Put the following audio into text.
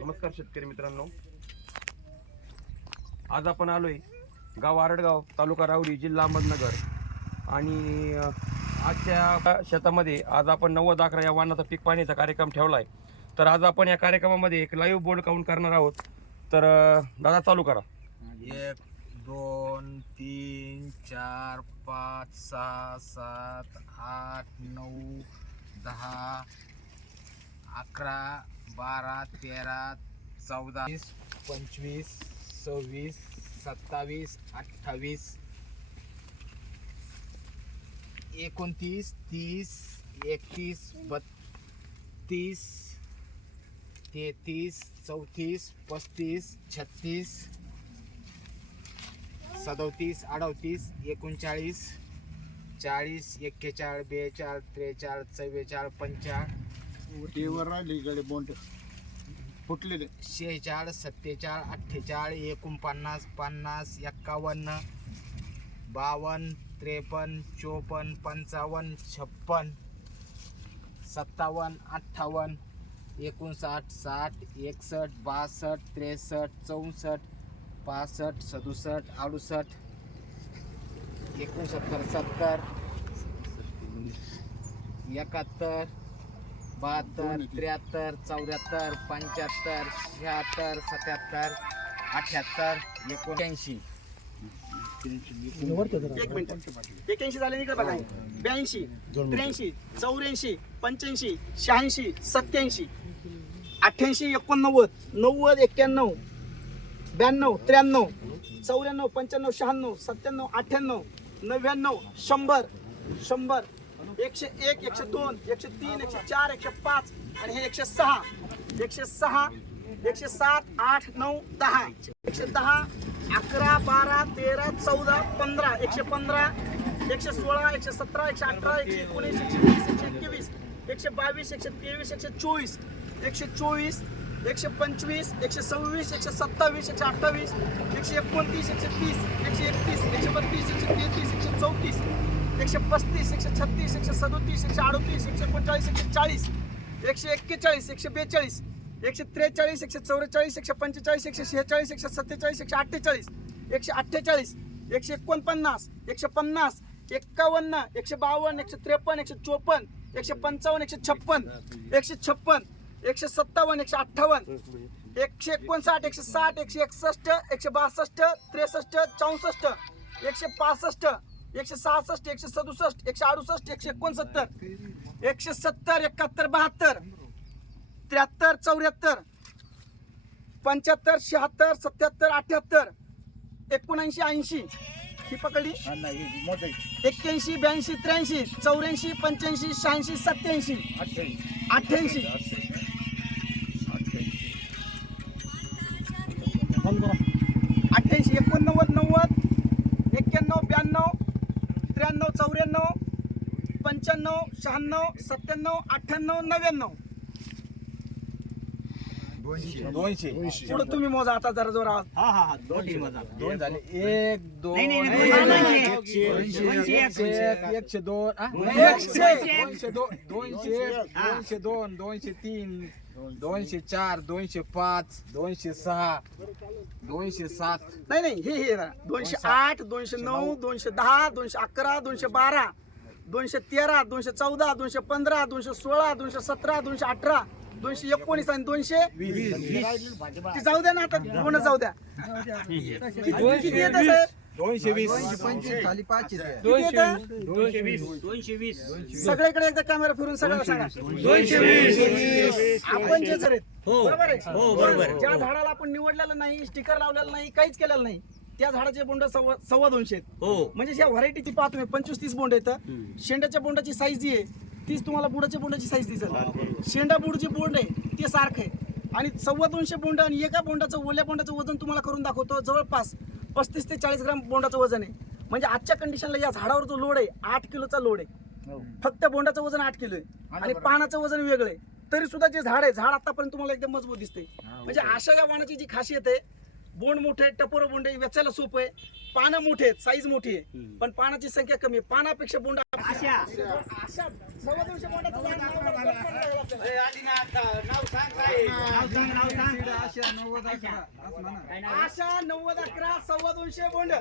नमस्कार शेतकरी मित्रांनो, आज आपण आलोय गाव आरडगाव, तालुका राहुरी, जिल्हा अहमदनगर आणि आजच्या शेतामध्ये आज आपण 90 अकरा या वाहनाचा पीक पाहण्याचा कार्यक्रम ठेवलाय। तर आज आपण या कार्यक्रमामध्ये एक लाईव्ह बोर्ड काउंट करणार आहोत। तर दादा चालू करा। 1 2 3 4 5 6 7 8 9 10 11 12 13 14 25 26 27 28 29 30 31 32 33 34 35 36 37 38 39 40 41 42 43 44 टीवर राहिली इकडे बोंड फुटलेले 46 47 48 49 50 51 52 53 54 55 56 57 58 59 60 61 62 63 64 65 67 68 69 70 71 72 73 74 75 76 77 78 89 एक मिनिट 81 झाले इकडे बघा 82 83 84 85 86 87 88 89 90 91 92 93 94 95 96 97 98 99 100 101 102 103 104 105 आणि हे 106 107 8 9 10 110 11 12 13 14 15 115 116 117 118 119 120 121 122 123 124 125 126 127 128 129 130 131 132 133 134 135 136 137 138 139 140 141 142 143 144 145 146 147 147 148 149 150 51 152 153 154 155 156 156 157 158 159 160 161 162 163 64 165 166 167 168 169 170 170 71 72 73 74 75 78 79 80 ही पकडली 81 82 83 84 85 86 87 88 88 89 90 91 92 93 94 95 96 97 98 99 200 पुढे तुम्ही मोजा आता जरा जोर आवाज दोन झाले 1 2 202 203 204 205 206 207 नाही हे ना 208 209 210 211 212 213 214 215 216 217 218 219 आणि 220 ती जाऊ द्या ना आता पूर्ण जाऊ द्या किती येत असेल 220 खाली 5 सगळीकडे एकदा कॅमेरा फिरून सगळं सांगा 220 आपण जे जर बरोबर आहे ज्या झाडाला आपण निवडलेलं नाही, स्टिकर लावलेलं नाही, काहीच केलेलं नाही, त्या झाडाचे बोंड 250 आहेत। म्हणजे ज्या व्हरायटी पाहतो मी 25-30 बोंड आहेत। शेंड्याच्या बोंडाची साईज जी आहे तीच तुम्हाला बुडाच्या बोंडाची साईज दिसेल। शेंडा बुड जे बोंड आहे ते सारखं आहे आणि 250 बोंड आणि एका बोंडाचं ओल्या बोंडाचं वजन तुम्हाला करून दाखवतो जवळपास 35 ते 40 ग्राम बोंडाचं वजन आहे। म्हणजे आजच्या कंडिशनला या झाडावर जो लोड आहे 8 किलोचा लोड आहे। फक्त बोंडाचं वजन 8 किलो आहे आणि पानाचं वजन वेगळं आहे, तरी सुद्धा जे झाड आहे झाड आतापर्यंत तुम्हाला एकदम मजबूत दिसते। म्हणजे अशा या वाणाची जी खासियत आहे, बोंड मोठे आहे, टपोर बोंड आहे, वेचायला सोपं आहे, पानं मोठे आहेत, साईज मोठी आहे, पण पानाची संख्या कमी आहे। पानापेक्षा बोंड अशा 250 बोंडाचं झाड नाव सांग काय? आशा 90 11 सव्वा 200 बोंड